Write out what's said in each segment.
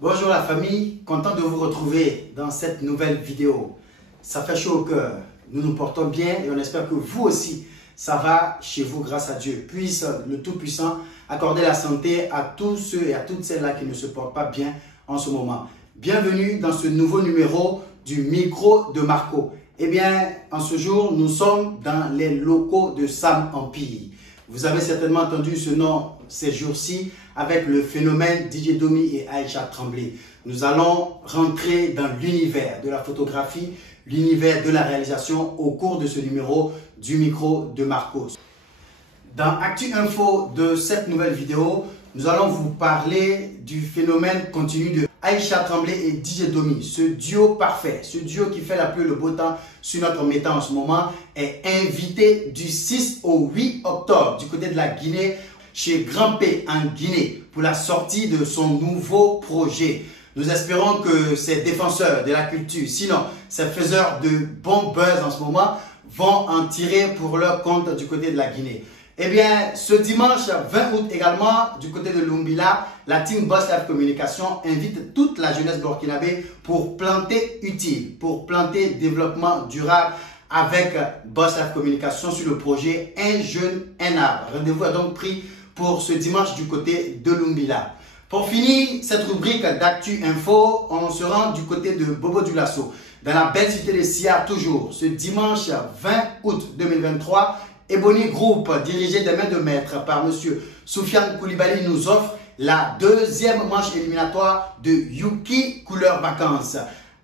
Bonjour la famille, content de vous retrouver dans cette nouvelle vidéo. Ça fait chaud au cœur, nous nous portons bien et on espère que vous aussi, ça va chez vous grâce à Dieu. Puisse le Tout-Puissant accorder la santé à tous ceux et à toutes celles-là qui ne se portent pas bien en ce moment. Bienvenue dans ce nouveau numéro du micro de Marco. Eh bien, en ce jour, nous sommes dans les locaux de Sam Empire. Vous avez certainement entendu ce nom ces jours-ci avec le phénomène DJ Domi et Aïcha Tremblay. Nous allons rentrer dans l'univers de la photographie, l'univers de la réalisation au cours de ce numéro du micro de Marcos. Dans Actu Info de cette nouvelle vidéo, nous allons vous parler du phénomène continu de Aïcha Tremblay et DJ Domi. Ce duo parfait, ce duo qui fait la pluie et le beau temps sur notre méta en ce moment, est invité du 6 au 8 octobre du côté de la Guinée, chez Grand P en Guinée, pour la sortie de son nouveau projet. Nous espérons que ces défenseurs de la culture, sinon ces faiseurs de bon buzz en ce moment, vont en tirer pour leur compte du côté de la Guinée. Eh bien, ce dimanche 20 août également, du côté de Lumbila, la team Boss Life Communication invite toute la jeunesse burkinabé pour planter utile, pour planter développement durable avec Boss Life Communication sur le projet Un jeune, un arbre. Rendez-vous est donc pris pour ce dimanche du côté de Lumbila. Pour finir cette rubrique d'Actu Info, on se rend du côté de Bobo Dioulasso, dans la belle cité de Sia, toujours, ce dimanche 20 août 2023. Ebony Group, dirigé des mains de maître par M. Soufiane Koulibaly, nous offre la deuxième manche éliminatoire de Yuki Couleur Vacances.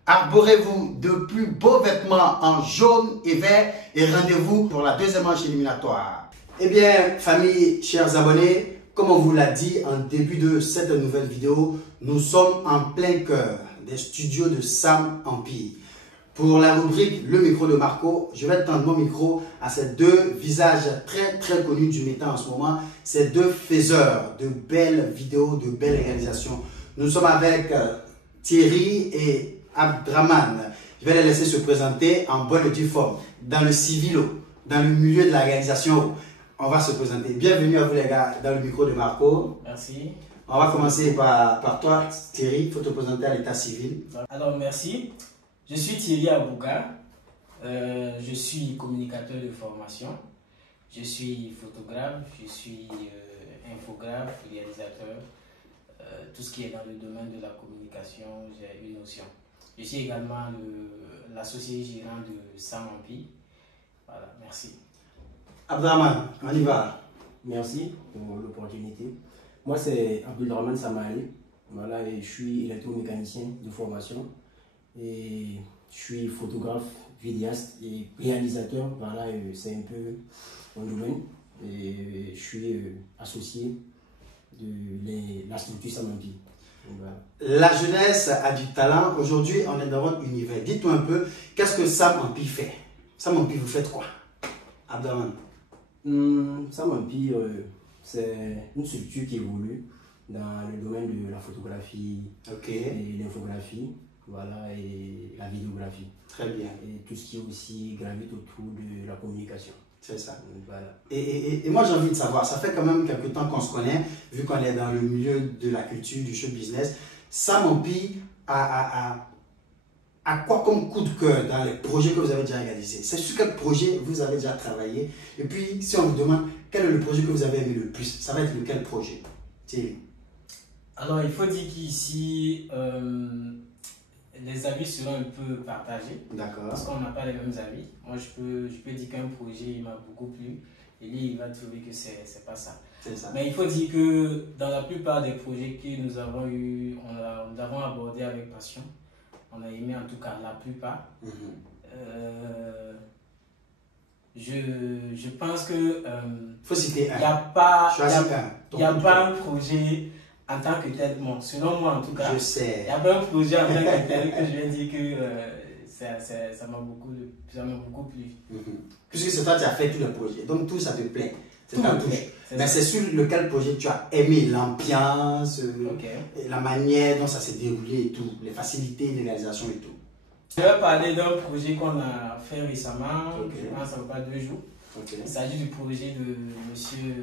Arborez-vous de plus beaux vêtements en jaune et vert et rendez-vous pour la deuxième manche éliminatoire. Eh bien, famille, chers abonnés, comme on vous l'a dit en début de cette nouvelle vidéo, nous sommes en plein cœur des studios de Sam Empire. Pour la rubrique Le micro de Marco, je vais tendre mon micro à ces deux visages très connus du méta en ce moment, ces deux faiseurs de belles vidéos, de belles réalisations. Nous sommes avec Thierry et Abdraman. Je vais les laisser se présenter en bonne et due forme, dans le civilo, dans le milieu de la réalisation. On va se présenter. Bienvenue à vous les gars dans le micro de Marco. Merci. On va commencer par toi, Thierry. Il faut te présenter à l'état civil. Alors, merci. Je suis Thierry Abouka. Je suis communicateur de formation. Je suis photographe. Je suis infographe, réalisateur. Tout ce qui est dans le domaine de la communication, j'ai une notion. Je suis également l'associé gérant de Sam Empire. Voilà, merci. Abdraman, on y va. Merci pour l'opportunité. Moi, c'est Abdelrahman Samari. Voilà, et je suis électromécanicien de formation. Et je suis photographe, vidéaste et réalisateur. Voilà, c'est un peu mon domaine. Et je suis associé de la structure Sam Empire. Voilà. La jeunesse a du talent. Aujourd'hui, on est dans votre univers. Dites-nous un peu, qu'est-ce que Sam Empire fait? Sam Empire, vous faites quoi? Abdelrahman. Sam Empire, c'est une structure qui évolue dans le domaine de la photographie et l'infographie, voilà, et la vidéographie. Très bien. Et tout ce qui est aussi gravite autour de la communication. C'est ça. Voilà. Et moi, j'ai envie de savoir, ça fait quand même quelques temps qu'on se connaît, vu qu'on est dans le milieu de la culture, du show business. Sam Empire a quoi comme coup de cœur dans les projets que vous avez déjà réalisés? C'est sur quel projet vous avez déjà travaillé? Et puis, si on vous demande quel est le projet que vous avez aimé le plus, ça va être lequel projet? Thierry. Alors, il faut dire qu'ici, les avis seront un peu partagés. D'accord. Parce qu'on n'a pas les mêmes avis. Moi, je peux dire qu'un projet m'a beaucoup plu. Et lui, il va trouver que c'est pas ça. C'est ça. Mais il faut dire que dans la plupart des projets que nous avons eu, nous avons abordé avec passion. On a aimé en tout cas la plupart. Je pense que faut citer un. Il n'y a pas un projet en tant que tel. Bon, selon moi en tout cas, je sais. Il n'y a pas un projet en tant que tel que je vais dire que ça m'a beaucoup plu. Puisque c'est toi qui as fait tous les projets, donc tout ça te plaît. C'est ta touche. Mais c'est sur lequel projet tu as aimé l'ambiance, la manière dont ça s'est déroulé et tout, les facilités de réalisation et tout. Je vais parler d'un projet qu'on a fait récemment, je pense ça ne va pas 2 jours. Il s'agit du projet de M.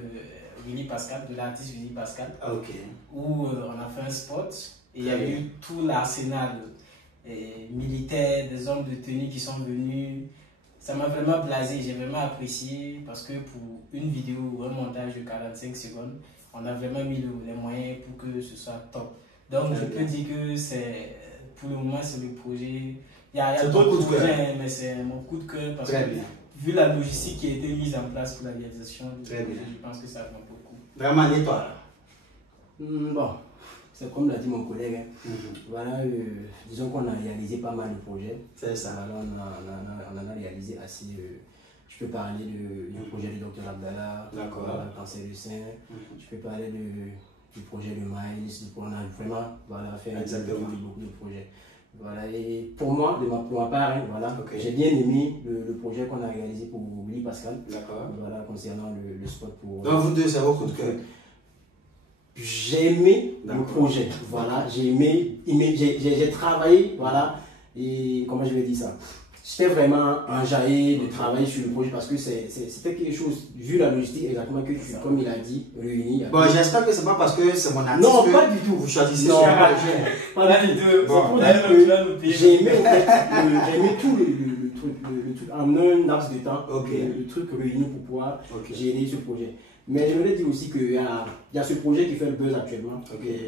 Willy Pascal, de l'artiste Willy Pascal, où on a fait un spot Et il y a eu tout l'arsenal militaire, des hommes de tenue qui sont venus. Ça m'a vraiment blasé, j'ai vraiment apprécié parce que pour une vidéo ou un montage de 45 secondes, on a vraiment mis les moyens pour que ce soit top. Donc je peux dire que c'est, pour le moment, c'est le projet. Il y a d'autres projets, mais c'est mon coup de cœur parce que vu la logistique qui a été mise en place pour la réalisation du projet, je pense que ça vaut beaucoup. Vraiment, et toi? Bon, c'est comme l'a dit mon collègue. Voilà, disons qu'on a réalisé pas mal de projets. C'est ça. Voilà, on en a réalisé assez. Je peux parler du projet du Dr Abdallah, voilà, le cancer du sein. Je peux parler du projet de Maïs. On a vraiment fait beaucoup de projets. Voilà, et pour moi, pour ma part, voilà, j'ai bien aimé le projet qu'on a réalisé pour Willy Pascal. Voilà, concernant le spot pour. Donc vous deux, c'est vos coups de cœur. J'ai aimé le projet, voilà, j'ai travaillé, voilà, et comment je vais dire ça, j'étais vraiment enjaillé de travailler sur le projet parce que c'était quelque chose, vu la logistique exactement que tu, comme il a dit, réuni. Bon, j'espère que c'est pas parce que c'est mon artiste. Non, pas du tout. Vous choisissez non, pas du tout. Bon, j'ai aimé tout le truc en un laps de temps, le truc réuni pour pouvoir gérer ce projet. Mais je voulais dire aussi qu'il y a ce projet qui fait le buzz actuellement,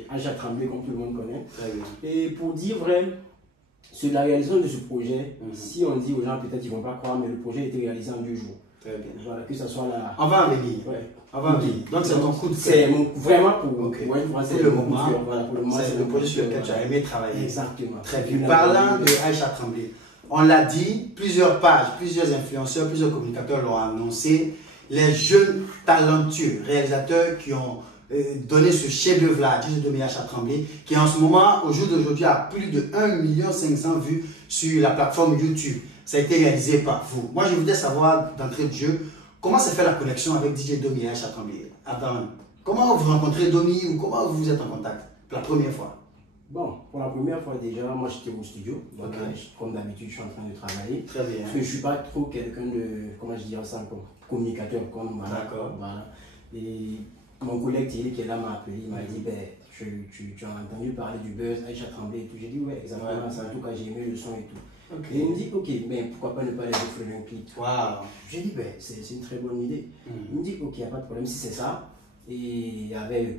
Aïcha Tremblay, comme tout le monde connaît. Et pour dire vrai, sur la réalisation de ce projet, si on dit aux gens, peut-être ils ne vont pas croire, mais le projet a été réalisé en 2 jours. Très bien. Voilà, que ce soit la... On va en venir. On va en venir. Donc c'est ton coup de cœur. C'est vraiment pour c'est le moment. Voilà, pour le moment, c'est le projet sur lequel tu as aimé travailler. Exactement. Très bien. Parlant de Aïcha Tremblay, on l'a dit, plusieurs pages, plusieurs influenceurs, plusieurs communicateurs l'ont annoncé. Les jeunes talentueux réalisateurs qui ont donné ce chef-d'œuvre-là, de Aïcha Tremblay, qui en ce moment, au jour d'aujourd'hui, a plus de 1,5 million de vues sur la plateforme YouTube. Ça a été réalisé par vous. Moi, je voudrais savoir, d'entrée de jeu, comment s'est fait la connexion avec DJ Domi et Aïcha Tremblay? Comment vous rencontrez Domi ou comment vous êtes en contact pour la première fois? Bon, pour la première fois déjà, moi j'étais au studio. Donc, comme d'habitude, je suis en train de travailler. Très bien. Parce que je ne suis pas trop quelqu'un de, comment je dirais ça encore, communicateur. Voilà. Et mon collègue Thierry qui est là m'a appelé, il m'a dit, ben, tu as entendu parler du buzz, Aïcha Tremblay et tout. J'ai dit, ouais, exactement ça. En tout cas, j'ai aimé le son et tout. Et il me dit, ok, ben, pourquoi pas ne pas les offrir un clip. J'ai dit, ben, c'est une très bonne idée. Il me dit, ok, il n'y a pas de problème si c'est ça. Et il y avait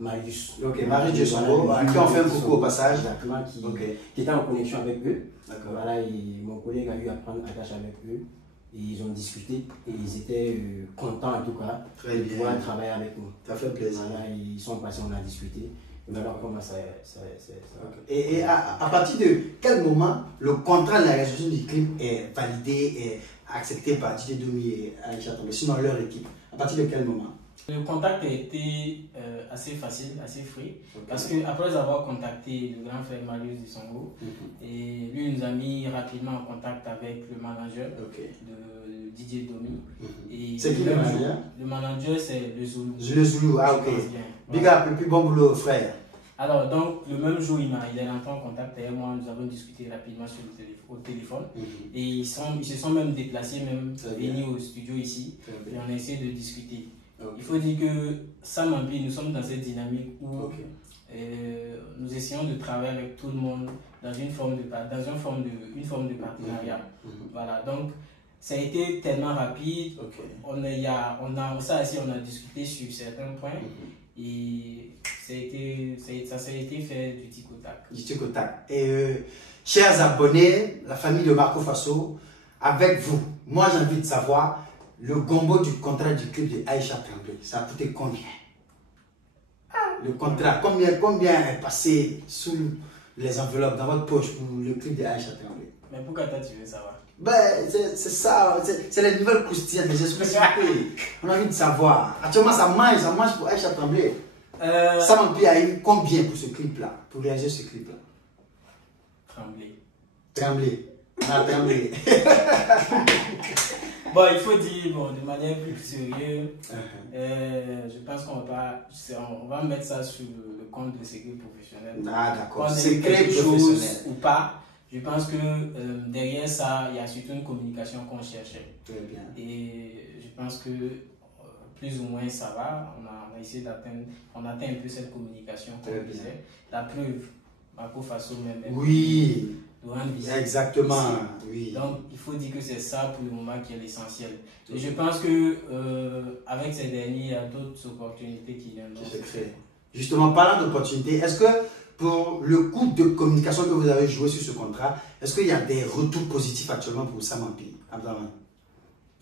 Marius. Marius Jesongo, à qui on fait un coucou au passage. Exactement, qui était en connexion avec eux. Voilà, et mon collègue a eu à prendre attache avec eux. Et ils ont discuté et ils étaient contents en tout cas de pouvoir travailler avec nous. Ça fait plaisir. Voilà, ils sont passés, on a discuté. Et voilà comment ça. Et à partir de quel moment le contrat de la réalisation du clip est validé et accepté par DJ Domi et Aïcha Tremblay, sinon leur équipe? À partir de quel moment? Le contact a été assez facile, assez free, parce que après avoir contacté le grand frère Marius Jesongo, et lui nous a mis rapidement en contact avec le manager de DJ Domi. C'est qui le manager? Le manager c'est le Zoulou. Le Zoulou, Big up, et puis bon boulot frère. Alors donc le même jour il est entré en contact avec moi, nous avons discuté rapidement au téléphone et ils se sont même déplacés, venus au studio ici et on a essayé de discuter. Il faut dire que Sam Ampi, nous sommes dans cette dynamique où nous essayons de travailler avec tout le monde dans une forme de partenariat. Voilà, donc ça a été tellement rapide. On a discuté sur certains points et ça s'est été fait du tic au tac. Du tic au tac. Et chers abonnés, la famille de Marco Faso, avec vous, moi j'ai envie de savoir. Le gombo du contrat du clip de Aïcha Tremblay, ça a coûté combien? Le contrat, combien est passé sous les enveloppes dans votre poche pour le clip de Aïcha Tremblay? Mais pourquoi toi tu veux savoir? Ben, c'est ça, c'est les nouvelles croustillantes, les exclusivités. On a envie de savoir. Actuellement, ça mange pour Aïcha Tremblay. Sam Ampi a eu combien pour ce clip-là, pour réaliser ce clip-là? Tremblay. Tremblay. Bon, il faut dire, de manière plus sérieuse, je pense qu'on va mettre ça sur le compte de secret professionnel. D'accord. Secret professionnel ou pas, je pense que derrière ça, il y a surtout une communication qu'on cherchait. Très bien. Et je pense que plus ou moins ça va. On a essayé d'atteindre, on atteint un peu cette communication, comme on disait. La preuve, Marco Faso même. Oui. De rendre visite. Exactement. Oui. Donc, il faut dire que c'est ça pour le moment qui est l'essentiel. Et je pense que avec ces derniers, il y a d'autres opportunités qui viennent. Qui se créent. Justement, parlant d'opportunités, est-ce que pour le coût de communication que vous avez joué sur ce contrat, est-ce qu'il y a des retours positifs actuellement pour Sam Ampi, Abdelrahman?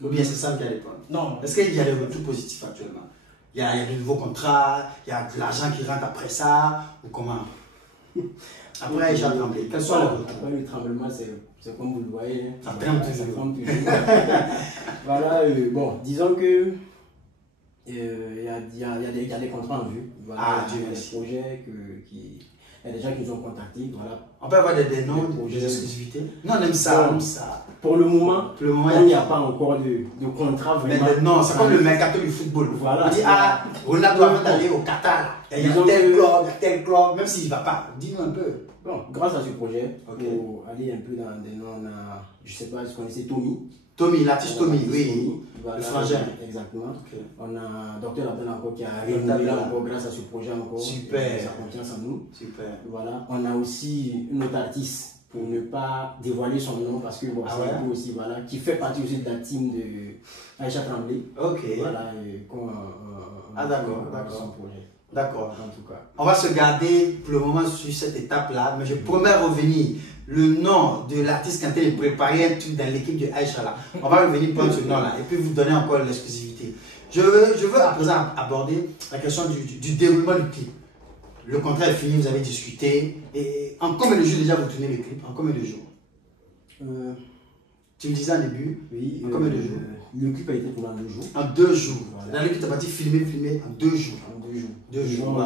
Ou bien c'est Sam qui a répondu? Non. Est-ce qu'il y a des retours positifs actuellement? Il y a de nouveaux contrats, il y a de l'argent qui rentre après ça, ou comment? Après Aïcha Tremblay, quels sont les retours? Après le tremblement, c'est comme vous le voyez. Hein, ça tremble toujours. Voilà, bon, disons que il y a des contrats en vue. Voilà, il y a des projets il y a des gens qui nous ont contactés. Voilà. On peut avoir des noms, des exclusivités? Non, on aime ça, on aime ça. Pour le moment, il n'y a pas encore de contrat vraiment. Mais non, c'est comme le mercato du football. Voilà. On dit, ah, Ronaldo avant d'aller au Qatar, il y a tel club, même s'il ne va pas. Dis-nous un peu. Bon, grâce à ce projet, pour aller un peu dans des noms, je ne sais pas si vous connaissez Tommy. Tommy, l'artiste Tommy, oui. Voilà, le frangin. Exactement. Okay. On a Dr Abdel encore qui a renouvelé encore grâce à ce projet encore. Super. Sa confiance en nous. Super. Voilà. On a aussi une autre artiste, pour ne pas dévoiler son nom, parce que bon, c'est un peu aussi, voilà, qui fait partie aussi de la team de Aïcha Tremblay. Ok. Voilà. D'accord. Son projet. D'accord. En tout cas. On va se garder pour le moment sur cette étape-là, mais je promets revenir. Le nom de l'artiste quand elle est préparé un truc dans l'équipe de Aïcha là. On va revenir prendre ce nom-là et puis vous donner encore l'exclusivité. Je veux à présent aborder la question du déroulement du clip. Le contrat est fini, vous avez discuté. Et en combien de jours déjà vous tournez le clip? En combien de jours? Tu me disais au début. Oui. En combien de jours? Le clip a été tourné en 2 jours. En 2 jours. Voilà. Là, le clip est parti filmer en 2 jours. En 2 jours. 2 jours. Wow.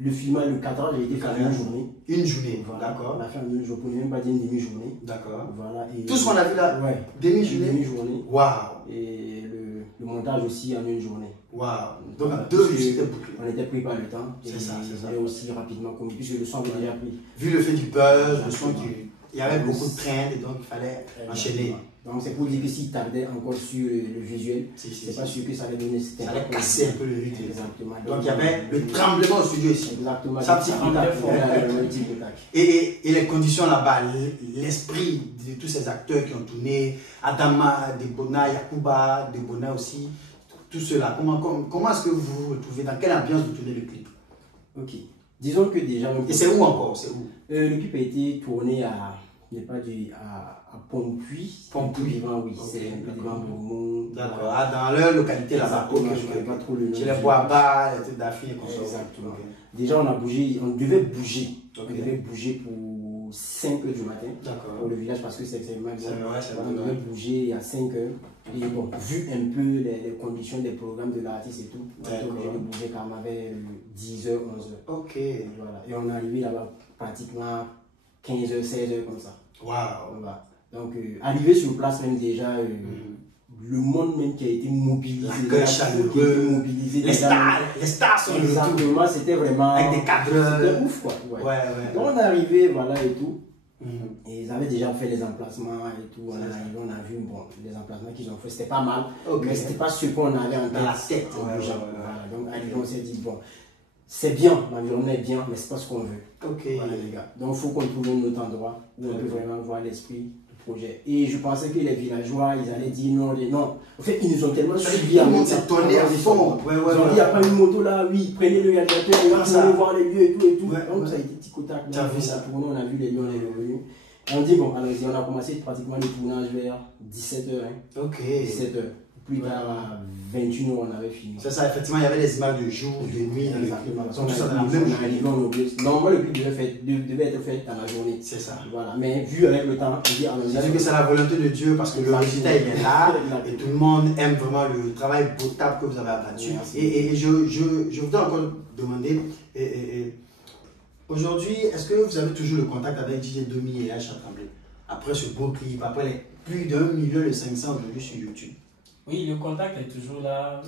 Le film, le cadrage a été fait en une journée. Une journée, voilà. D'accord. On a fait en une journée, pour ne même pas dire une demi-journée. D'accord. Voilà. Tout ce qu'on a vu là? Ouais. Demi-journée? Demi-journée. Waouh. Et le montage aussi en une journée. Waouh. Donc en 2 jours, c'était bouclé. On était pris par le temps. C'est ça. Et aussi rapidement, puisque le son avait déjà pris. Vu le fait du buzz, le son il y avait beaucoup de trains et donc il fallait enchaîner. Donc c'est pour dire que s'il tardait encore sur le visuel, c'est pas sûr que ça allait donner. Ça allait casser un peu le rythme. Exactement. Donc il y avait le tremblement au studio ici. Exactement. Ça petit et les conditions là-bas, l'esprit de tous ces acteurs qui ont tourné, Adama, Debona, Yakuba, Debona aussi, tout cela. Comment est-ce que vous vous retrouvez? Dans quelle ambiance vous tournez le clip? Ok. Disons que déjà. Et c'est où encore? C'est où? Le clip a été tourné à Pompuy. Pompuy, oui. C'est un peu devant Beaumont. D'accord. Ah, dans leur localité là-bas. Je ne connais pas trop le nom. Chez les Bois-Bas, les trucs d'Afrique. Exactement. Déjà, on devait bouger. On devait bouger pour 5 h du matin. Pour le village parce que c'est max. On devait bouger à 5 h. Et bon, vu un peu les conditions des programmes de l'artiste et tout, on était obligé de bouger quand on avait 10 h, 11 h. Ok. Voilà. Et on est arrivé là-bas pratiquement 15 h, 16 h comme ça. Waouh. Voilà. Donc, arrivé sur place, même déjà, le monde même qui a été mobilisé. L'accueil chaleureux. Mobilisé. Les stars sont exactement, c'était vraiment. Avec des cadreurs. C'était ouf, quoi. Ouais. Donc, on est arrivé, voilà, et tout. Et ils avaient déjà fait les emplacements et tout. On est arrivé, on a vu, bon, les emplacements qu'ils ont fait, c'était pas mal. Mais c'était pas ce qu'on avait en tête. Dans la tête. Voilà. Donc, arrivé, on s'est dit, bon, c'est bien, l'environnement est bien, mais c'est pas ce qu'on veut. Voilà, les gars. Donc, il faut qu'on trouve un autre endroit où on peut vraiment voir l'esprit du projet. Et je pensais que les villageois, ils allaient dire non. En fait, ils nous ont tellement suivis. Tout le monde s'est tourné à fond. Ils ont dit, il n'y a pas une moto là, oui, prenez le réalisateur, on va voir les lieux et tout. Donc, ça a été tic-tac. On a vu les lieux, on est revenus. Et on dit, bon, alors on a commencé pratiquement le tournage vers 17 h. 17 h. Plus tard, à 21 h, on avait fini. C'est ça, effectivement, il y avait des images de jour, de nuit. Exactement. On est arrivé, normalement, le clip devait être fait dans la journée. C'est ça. Voilà. Mais vu avec le temps, on dit, c'est-à-dire que c'est la volonté de Dieu parce que le résultat est là et tout le monde aime vraiment le travail potable que vous avez abattu. Et je voudrais encore demander, aujourd'hui, est-ce que vous avez toujours le contact avec DJ Domi et Aïcha Tremblay? Après ce beau clip, après les plus d'1,5 million aujourd'hui sur YouTube? Oui, le contact est toujours là.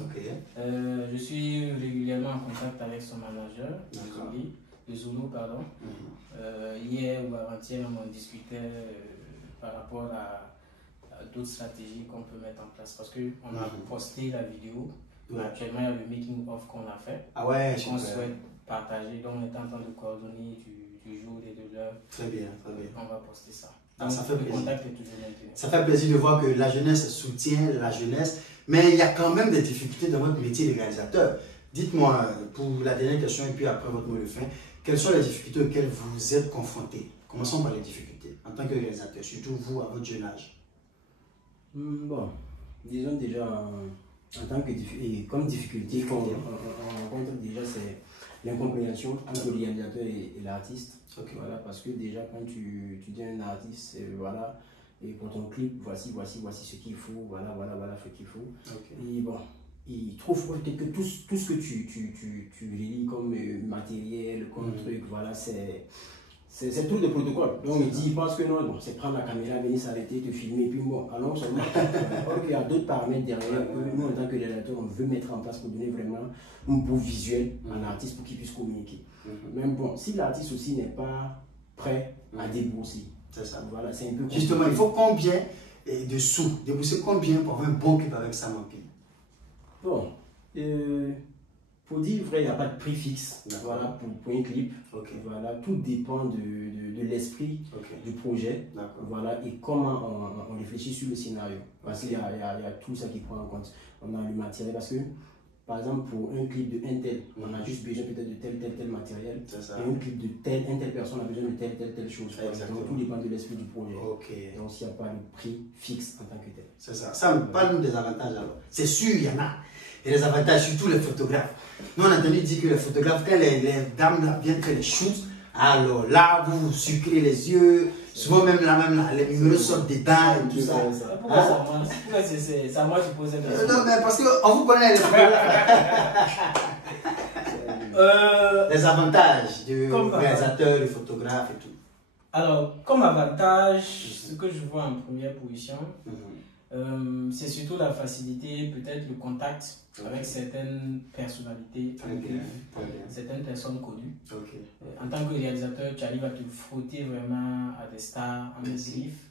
Je suis régulièrement en contact avec son manager, le Zulu, pardon. Hier ou avant-hier, on discutait par rapport à d'autres stratégies qu'on peut mettre en place. Parce qu'on a posté la vidéo Ouais. Actuellement, il y a le making of qu'on a fait. Ah ouais, Qu'on super. souhaite partager. Donc, on est en train de coordonner du jour et de l'heure. Très bien, très bien. On va poster ça. Ah, Donc, ça fait le plaisir. contact est toujours maintenu. Ça fait plaisir de voir que la jeunesse soutient la jeunesse, mais il y a quand même des difficultés dans votre métier de réalisateur. Dites-moi, pour la dernière question et puis après votre mot de fin, quelles sont les difficultés auxquelles vous êtes confrontés? Commençons par les difficultés en tant que réalisateur, surtout vous à votre jeune âge. Bon, disons déjà en tant que comme difficulté qu'on rencontre déjà, c'est l'incompréhension entre le réalisateur et l'artiste. Okay. Voilà, parce que déjà quand tu dis à un artiste, voilà, et pour ton clip, voici ce qu'il faut, voilà ce qu'il faut. Okay. Et bon, il trouve peut-être que tout ce que tu relis comme matériel, comme truc, voilà, c'est tout de protocole. Donc il pense que non, c'est prendre la caméra, venir s'arrêter, te filmer, puis bon, alors seulement. Alors qu'il y a d'autres paramètres derrière que nous, en tant que réalisateur, on veut mettre en place pour donner vraiment un beau visuel à l'artiste pour qu'il puisse communiquer. Mais bon, si l'artiste aussi n'est pas prêt à débourser, c'est ça. Voilà, c'est un peu compliqué. Justement, il faut combien de sous? Débourser combien pour avoir un bon clip avec Sam Empire? Bon, pour dire vrai, il n'y a pas de prix fixe, voilà, pour un clip. Okay. Voilà, tout dépend de l'esprit du projet, voilà, et comment on réfléchit sur le scénario. Parce qu'il y a tout ça qui prend en compte. On a le matériel, parce que, par exemple, pour un clip de un tel, on a juste besoin peut-être de tel matériel. Et un clip de une telle personne a besoin de telle chose. Donc tout dépend de l'esprit du projet. Okay. Donc il n'y a pas de prix fixe en tant que tel. C'est ça. Ça me parle des avantages alors. C'est sûr, il y en a. Et les avantages, surtout les photographes. Nous, on a entendu dire que les photographes, quand les dames là, viennent faire les shoots, alors là, vous sucrez les yeux, souvent même là, les numéros sortent des dents et tout ça. Pourquoi ça marche? Pourquoi ça marche, je pose une question. Non, mais parce qu'on vous connaît les photographes. Les avantages de réalisateur, de photographe et tout. Alors, comme avantage, ce que je vois en première position, c'est surtout la facilité, peut-être le contact avec certaines personnalités, certaines personnes connues. En tant que réalisateur, tu arrives à te frotter vraiment à des stars en griffe,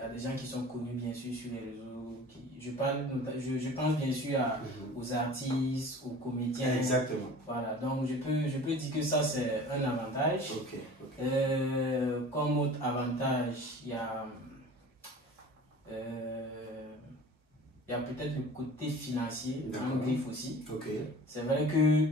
à des gens qui sont connus bien sûr sur les réseaux. Je pense bien sûr aux artistes, aux comédiens. Exactement. Voilà, donc je peux dire que ça c'est un avantage. Comme autre avantage, il y a peut-être le côté financier en griffe aussi. C'est vrai que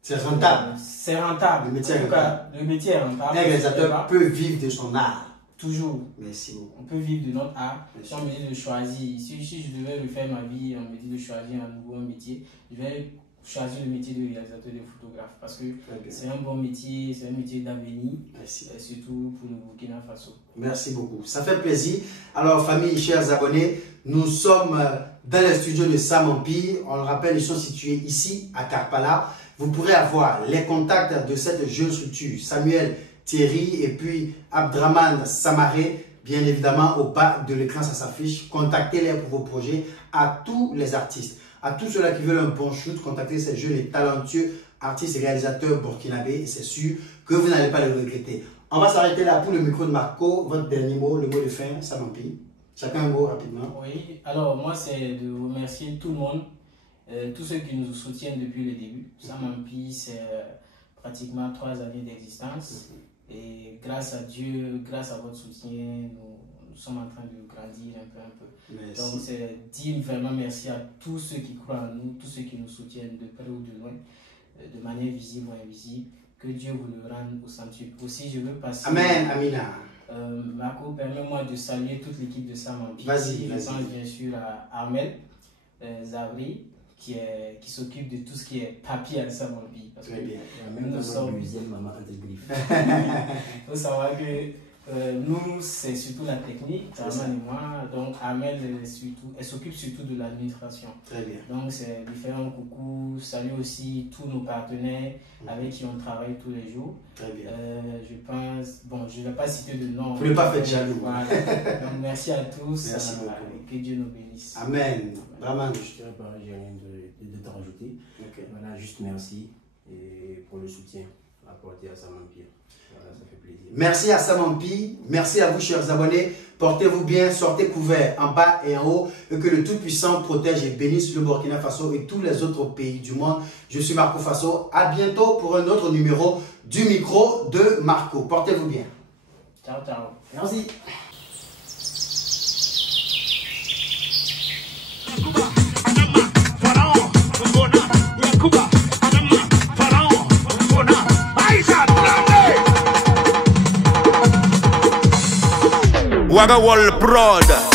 c'est rentable. C'est rentable. Le métier est rentable. Le métier est rentable. Un réalisateur peut vivre de son art. Toujours. Merci beaucoup. On peut vivre de notre art. Si on me dit de choisir, si je devais refaire ma vie, on me dit de choisir un nouveau métier, je vais choisir le métier de réalisateur de photographe parce que c'est un bon métier, c'est un métier d'avenir, surtout pour le Burkina Faso. Merci beaucoup, ça fait plaisir. Alors famille, chers abonnés, nous sommes dans les studios de Sam Empire. On le rappelle, ils sont situés ici à Karpala. Vous pourrez avoir les contacts de cette jeune structure, Samuel Thierry et puis Abdraman Samaré. Bien évidemment, au bas de l'écran, ça s'affiche. Contactez-les pour vos projets. À tous les artistes, à tous ceux-là qui veulent un bon shoot, contactez ces jeunes et talentueux artistes et réalisateurs burkinabés. Et c'est sûr que vous n'allez pas les regretter. On va s'arrêter là pour le micro de Marco. Votre dernier mot, le mot de fin, Sam Empire. Chacun un mot rapidement. Oui, alors moi, c'est de remercier tout le monde, tous ceux qui nous soutiennent depuis le début. Sam Empire, c'est pratiquement 3 années d'existence. Et grâce à Dieu, grâce à votre soutien, nous sommes en train de grandir un peu. Merci. Donc c'est dire vraiment merci à tous ceux qui croient en nous, tous ceux qui nous soutiennent de près ou de loin, de manière visible ou invisible. Que Dieu vous le rende au centuple. Aussi, je veux passer... Amen, Amina. Marco, permets-moi de saluer toute l'équipe de Sam Empire. Vas-y. Je pense bien sûr à Armel Zabri, qui s'occupe de tout ce qui est papier à Sam Empire. Parce que nous sommes... Il faut savoir que nous, c'est surtout la technique, Armel et moi. Donc, Armel elle s'occupe surtout de l'administration. Très bien. Donc, c'est différents coucou. Salut aussi tous nos partenaires avec qui on travaille tous les jours. Très bien. Je pense, bon, je ne vais pas citer de nom. Vous ne pas faire jaloux. Voilà. Donc, merci à tous. Merci beaucoup. Que Dieu nous bénisse. Amen. Vraiment. Je dirais pas, j'ai rien de te rajouter. Voilà, juste merci et pour le soutien. apporter à Sam Empire. Voilà, ça fait plaisir. Merci à Sam Empire, merci à vous chers abonnés. Portez-vous bien, sortez couverts en bas et en haut et que le Tout-Puissant protège et bénisse le Burkina Faso et tous les autres pays du monde. Je suis Marco Faso. À bientôt pour un autre numéro du micro de Marco. Portez-vous bien. Ciao, ciao. Merci. Wagawal Prod.